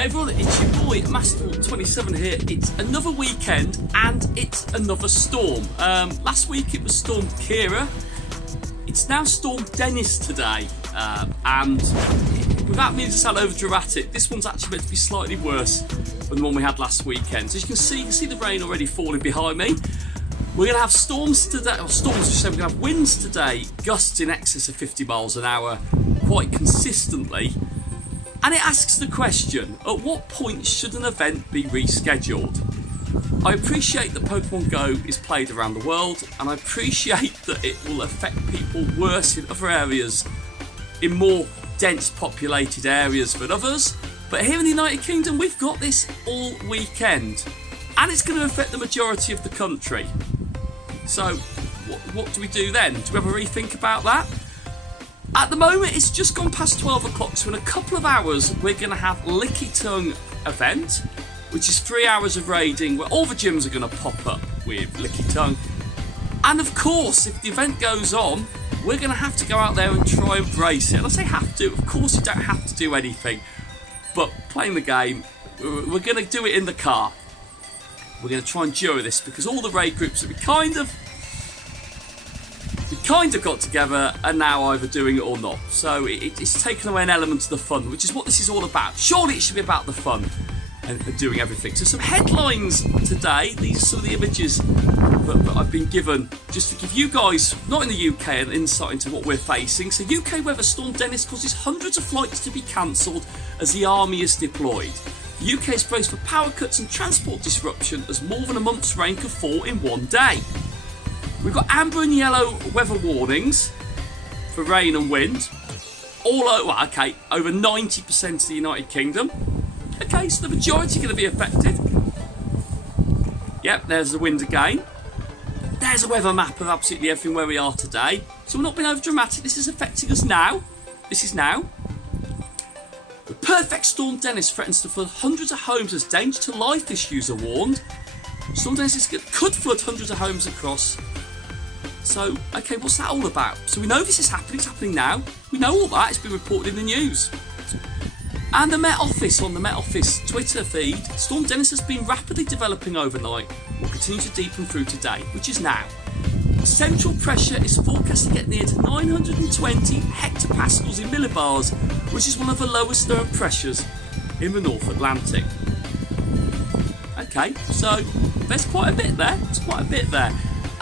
Hey everyone, it's your boy Master27 here. It's another weekend and it's another storm. Last week it was Storm Kira. It's now Storm Dennis today, and without meaning to sound over dramatic, this one's actually meant to be slightly worse than the one we had last weekend. So as you can see the rain already falling behind me. We're going to have storms today, or storms, we're going to have winds today, gusts in excess of 50 miles an hour quite consistently. And it asks the question, at what point should an event be rescheduled? I appreciate that Pokémon Go is played around the world, and I appreciate that it will affect people worse in other areas, in more dense populated areas than others. But here in the United Kingdom, we've got this all weekend, and it's going to affect the majority of the country. So what do we do then? Do we have a rethink about that? At the moment, it's just gone past 12 o'clock, so in a couple of hours, we're going to have Lickitung event, which is 3 hours of raiding where all the gyms are going to pop up with Lickitung. And of course, if the event goes on, we're going to have to go out there and try and brace it. And I say have to, of course you don't have to do anything, but playing the game, we're going to do it in the car. We're going to try and duo this because all the raid groups that we kind of got together are now either doing it or not. So it's taken away an element of the fun, which is what this is all about. Surely it should be about the fun and doing everything. So some headlines today. These are some of the images that I've been given just to give you guys, not in the UK, an insight into what we're facing. So UK weather, Storm Dennis causes hundreds of flights to be cancelled as the army is deployed. The UK is braced for power cuts and transport disruption as more than a month's rain could fall in one day. We've got amber and yellow weather warnings for rain and wind. Over 90% of the United Kingdom. Okay, so the majority are going to be affected. Yep, there's the wind again. There's a weather map of absolutely everything where we are today. So we're not being over dramatic. This is affecting us now. This is now. The perfect Storm Dennis threatens to flood hundreds of homes as danger to life issues are warned. Storm Dennis could flood hundreds of homes across. So, okay, what's that all about? So we know this is happening, it's happening now. We know all that, it's been reported in the news. And the Met Office, on the Met Office Twitter feed, Storm Dennis has been rapidly developing overnight, will continue to deepen through today, which is now. Central pressure is forecast to get near to 920 hectopascals in millibars, which is one of the lowest known pressures in the North Atlantic. Okay, so there's quite a bit there.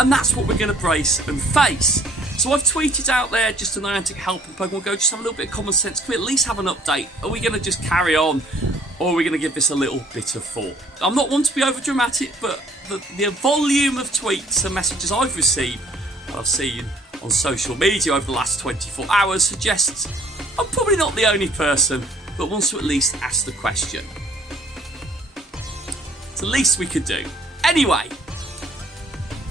And that's what we're going to brace and face. So I've tweeted out there just an Niantic help in Pokemon Go, just have a little bit of common sense. Can we at least have an update? Are we going to just carry on, or are we going to give this a little bit of thought? I'm not one to be over dramatic, but the volume of tweets and messages I've received and I've seen on social media over the last 24 hours suggests I'm probably not the only person that wants to at least ask the question. It's the least we could do. Anyway,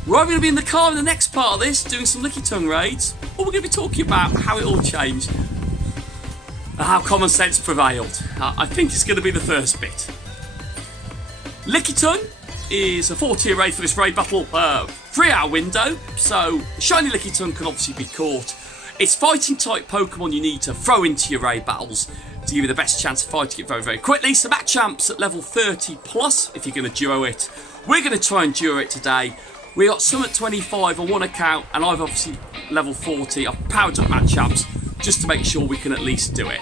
we're either going to be in the car in the next part of this, doing some Lickitung raids, or we're going to be talking about how it all changed and how common sense prevailed. I think it's going to be the first bit. Lickitung is a 4-tier raid for this raid battle, 3-hour window, so shiny Lickitung can obviously be caught. It's fighting type Pokemon you need to throw into your raid battles to give you the best chance of fighting it very, very quickly. So match champs at level 30 plus if you're going to duo it. We're going to try and duo it today. We got some at 25 on one account, and I've obviously level 40. I've powered up match champs just to make sure we can at least do it.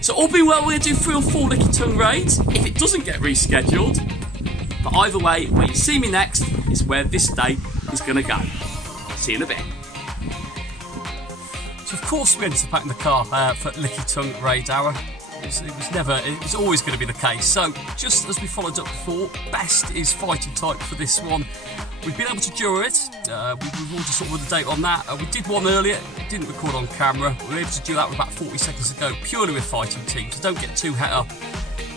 So all being well, we're going to do 3 or 4 Lickitung raids if it doesn't get rescheduled. But either way, where you see me next is where this day is going to go. See you in a bit. So of course we ended up back in the car for Lickitung raid hour. It was always going to be the case. So just as we followed up before, best is fighting type for this one. We've been able to duo it. We've already sort of with the date on that. We did one earlier, didn't record on camera. We were able to do that with about 40 seconds ago, purely with fighting teams. So don't get too het up.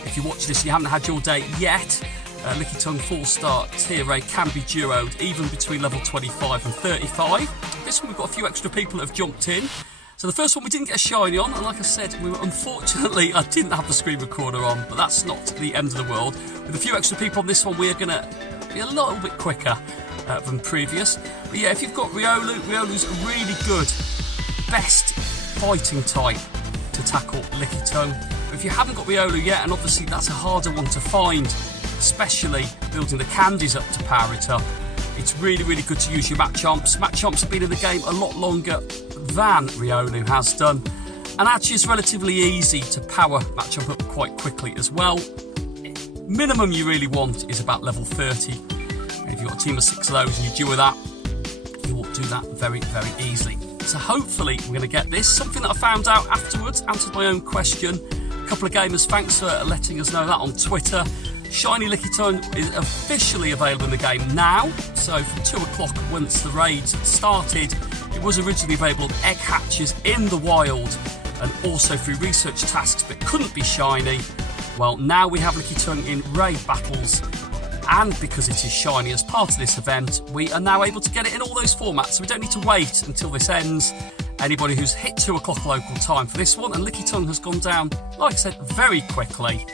If you watch this and you haven't had your day yet, Lickitung 4-star tier raid can be duoed even between level 25 and 35. This one we've got a few extra people that have jumped in. So the first one we didn't get a shiny on, and like I said, unfortunately I didn't have the screen recorder on, but that's not the end of the world. With a few extra people on this one, we're going to be a little bit quicker than previous. But yeah, if you've got Riolu's a really good, best fighting type to to tackle Lickitung. If you haven't got Riolu yet, and obviously that's a harder one to find, especially building the candies up to power it up, it's really, really good to use your Machamps. Machamps have been in the game a lot longer than Riolu has done, and actually it's relatively easy to power Machamp up quite quickly as well. Minimum you really want is about level 30. And if you've got a team of 6 of those and you're due with that, you will do that very, very easily. So hopefully we're going to get this. Something that I found out afterwards, answered my own question. A couple of gamers, thanks for letting us know that on Twitter. Shiny Lickitung is officially available in the game now. So from 2 o'clock, once the raids started, it was originally available on egg hatches in the wild and also through research tasks, but couldn't be shiny. Well, now we have Lickitung in raid battles, and because it is shiny as part of this event, we are now able to get it in all those formats, so we don't need to wait until this ends. Anybody who's hit 2 o'clock local time for this one, and Lickitung has gone down, like I said, very quickly.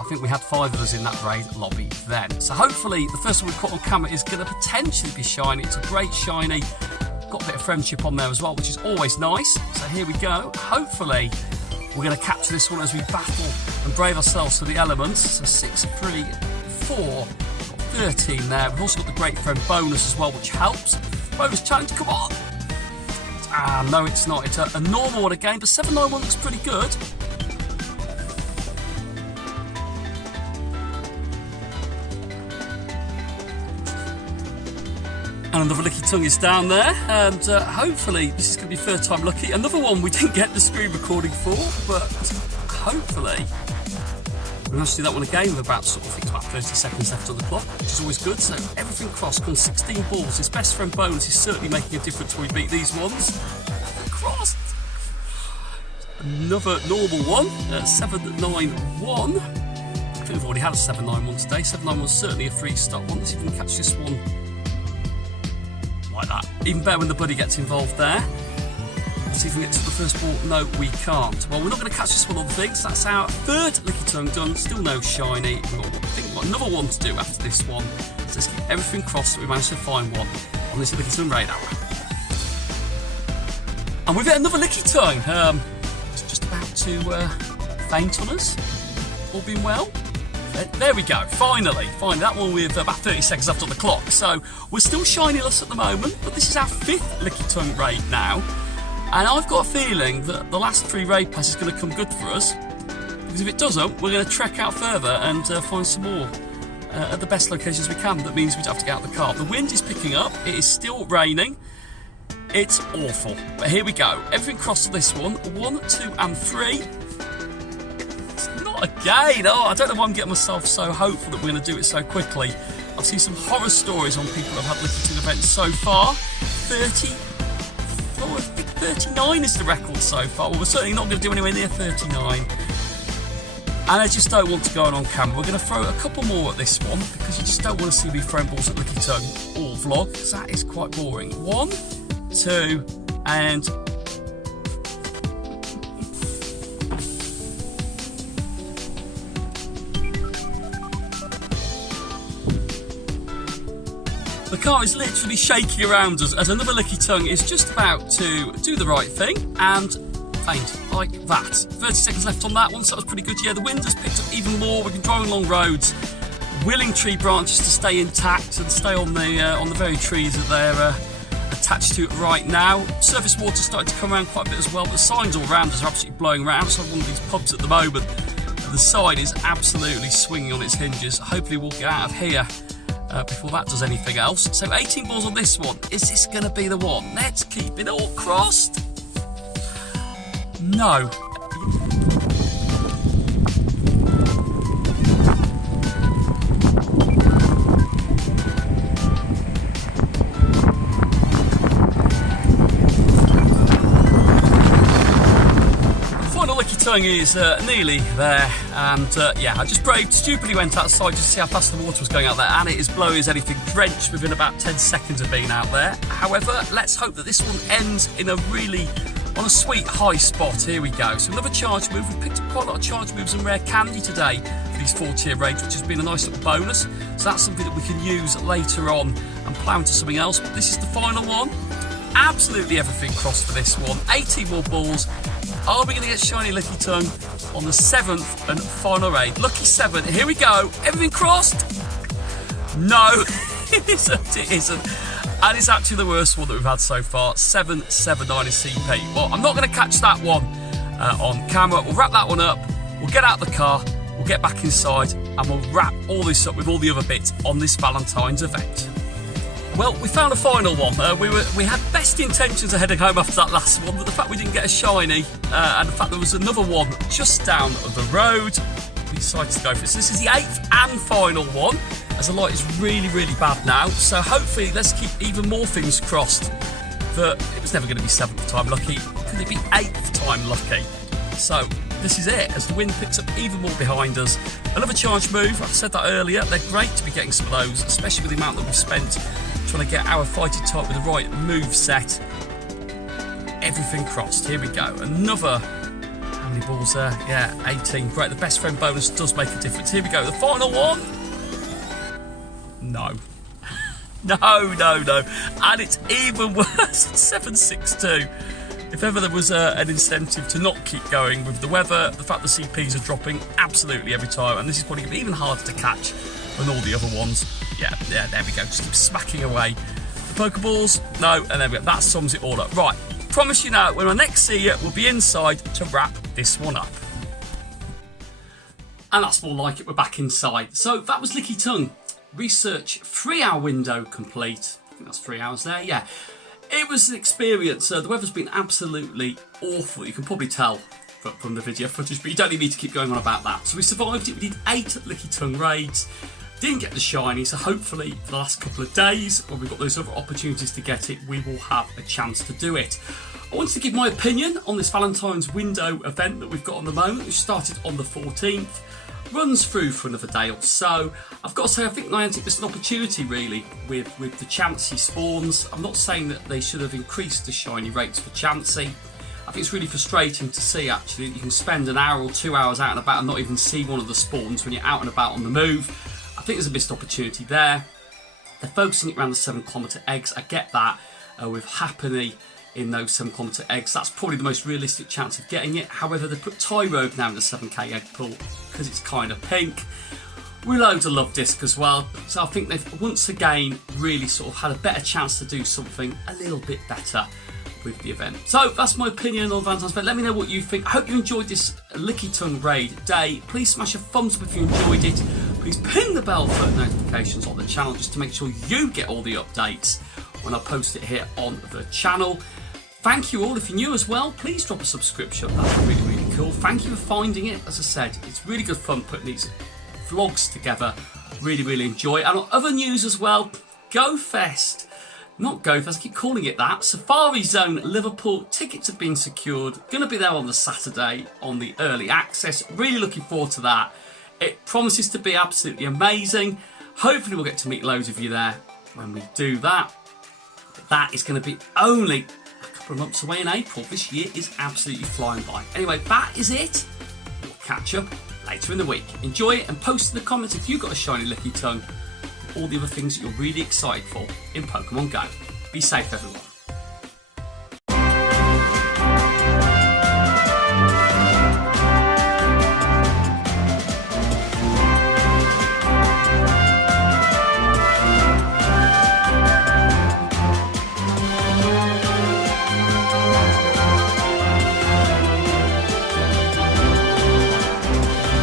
I think we had 5 of us in that raid lobby then. So hopefully the first one we put on camera is going to potentially be shiny. It's a great shiny. Got a bit of friendship on there as well, which is always nice. So here we go. Hopefully we're going to capture this one as we battle and brave ourselves to the elements. So 6, 3, 4, got 13 there. We've also got the great friend bonus as well, which helps. Bonus challenge, come on. Ah, no, it's not. It's a normal one again, but 791 looks pretty good. And another Lickitung is down there, and hopefully this is going to be third time lucky. Another one we didn't get the screen recording for, but hopefully we managed to do that one again with about, I think it's about 30 seconds left on the clock, which is always good. So everything crossed, gone 16 balls. His best friend bonus is certainly making a difference when we beat these ones. Crossed. Another normal one, 791. I think we've already had a 791 today. 791 was certainly a free start one. Let's see if we can catch this one like that. Even better when the buddy gets involved there. Let's see if we can get to the first ball. No, we can't. Well, we're not going to catch this one on things. That's our third Lickitung done. Still no shiny. I think we've got another one to do after this one. So let's keep everything crossed that we managed to find one on this Lickitung raid hour. And we've got another Lickitung. It's just about to faint on us. All being well. There we go, finally, that one with about 30 seconds left on the clock. So we're still shinyless at the moment, but this is our 5th Lickitung raid now. And I've got a feeling that the last 3 raid pass is going to come good for us. Because if it doesn't, we're going to trek out further and find some more at the best locations we can. That means we don't have to get out of the car. The wind is picking up, it is still raining. It's awful, but here we go. Everything crossed to this one, 1, 2 and 3. Again, I don't know why I'm getting myself so hopeful that we're going to do it so quickly. I've seen some horror stories on people that have had Lickitung events so far. 30, oh, I think 39 is the record so far. Well, we're certainly not going to do anywhere near 39. And I just don't want to go on camera. We're going to throw a couple more at this one because you just don't want to see me throwing balls at Lickitung all vlog, because that is quite boring. 1, 2, and... the car is literally shaking around us as another Lickitung is just about to do the right thing and faint like that. 30 seconds left on that one, so that was pretty good. Yeah, the wind has picked up even more. We've been driving along roads, willing tree branches to stay intact and stay on the very trees that they're attached to right now. Surface water starting to come around quite a bit as well. The signs all around us are absolutely blowing around. So one of these pubs at the moment, the sign is absolutely swinging on its hinges. Hopefully we'll get out of here before that does anything else. So 18 balls on this one. Is this going to be the one? Let's keep it all crossed. No. Lickitung is nearly there, and yeah, I just stupidly went outside just to see how fast the water was going out there, and it is blowing as anything, drenched within about 10 seconds of being out there. However, let's hope that this one ends in on a sweet high spot. Here we go. So another charge move. We've picked up quite a lot of charge moves and rare candy today for these 4-tier raids, which has been a nice little bonus. So that's something that we can use later on and plow into something else. But this is the final one. Absolutely everything crossed for this one. 18 more balls. Are we going to get shiny Lickitung on the 7th and final raid? Lucky 7, here we go. Everything crossed? No, it isn't. And it's actually the worst one that we've had so far, 779 in CP. Well, I'm not going to catch that one on camera. We'll wrap that one up, we'll get out the car, we'll get back inside, and we'll wrap all this up with all the other bits on this Valentine's event. Well, we found a final one. We had best intentions of heading home after that last one, but the fact we didn't get a shiny, and the fact there was another one just down the road, we decided to go for it. So this is the 8th and final one, as the light is really, really bad now. So hopefully, let's keep even more things crossed that it was never going to be 7th time lucky. Could it be 8th time lucky? So this is it, as the wind picks up even more behind us. Another charge move, I've said that earlier, they're great to be getting some of those, especially with the amount that we've spent trying to get our fighting type with the right move set. Everything crossed, here we go. Another, how many balls there? Yeah, 18, great. The best friend bonus does make a difference. Here we go, the final one. No. No. And it's even worse, it's 762. If ever there was an incentive to not keep going with the weather, the fact the CPs are dropping absolutely every time, and this is probably going to be even harder to catch than all the other ones. Yeah, there we go. Just keep smacking away. The Pokeballs, no, and there we go. That sums it all up. Right, promise you now, when I next see you, we'll be inside to wrap this one up. And that's more like it, we're back inside. So that was Lickitung. Research 3-hour window complete. I think that's 3 hours there, yeah. It was an experience. The weather's been absolutely awful. You can probably tell from the video footage, but you don't need me to keep going on about that. So we survived it. We did 8 Lickitung raids. Didn't get the shiny, so hopefully for the last couple of days, when we've got those other opportunities to get it, we will have a chance to do it. I wanted to give my opinion on this Valentine's window event that we've got on the moment, which started on the 14th. Runs through for another day or so. I've got to say, I think Niantic missed an opportunity really with the Chansey spawns. I'm not saying that they should have increased the shiny rates for Chansey. I think it's really frustrating to see actually that you can spend an hour or 2 hours out and about and not even see one of the spawns when you're out and about on the move. I think there's a missed opportunity there. They're focusing it around the 7-kilometre eggs. I get that with Happily in those 7-kilometre eggs. That's probably the most realistic chance of getting it. However, they put Tyrogue now in the 7k egg pool because it's kind of pink. Reload a Love Disc as well. So I think they've once again really sort of had a better chance to do something a little bit better with the event. So that's my opinion on Valentine's Day. Let me know what you think. I hope you enjoyed this Lickitung raid day. Please smash a thumbs up if you enjoyed it. Please ping the bell for notifications on the channel just to make sure you get all the updates when I post it here on the channel. Thank you all. If you're new as well, please drop a subscription. That's really, really cool. Thank you for finding it. As I said, it's really good fun putting these vlogs together. Really, really enjoy it. And on other news as well, GoFest. Not GoFest, I keep calling it that. Safari Zone Liverpool. Tickets have been secured. Going to be there on the Saturday on the early access. Really looking forward to that. It promises to be absolutely amazing. Hopefully we'll get to meet loads of you there when we do that. But that is going to be only a couple of months away in April. This year is absolutely flying by. Anyway, that is it. We'll catch up later in the week. Enjoy it and post in the comments if you've got a shiny Lickitung. All the other things that you're really excited for in Pokemon Go. Be safe, everyone.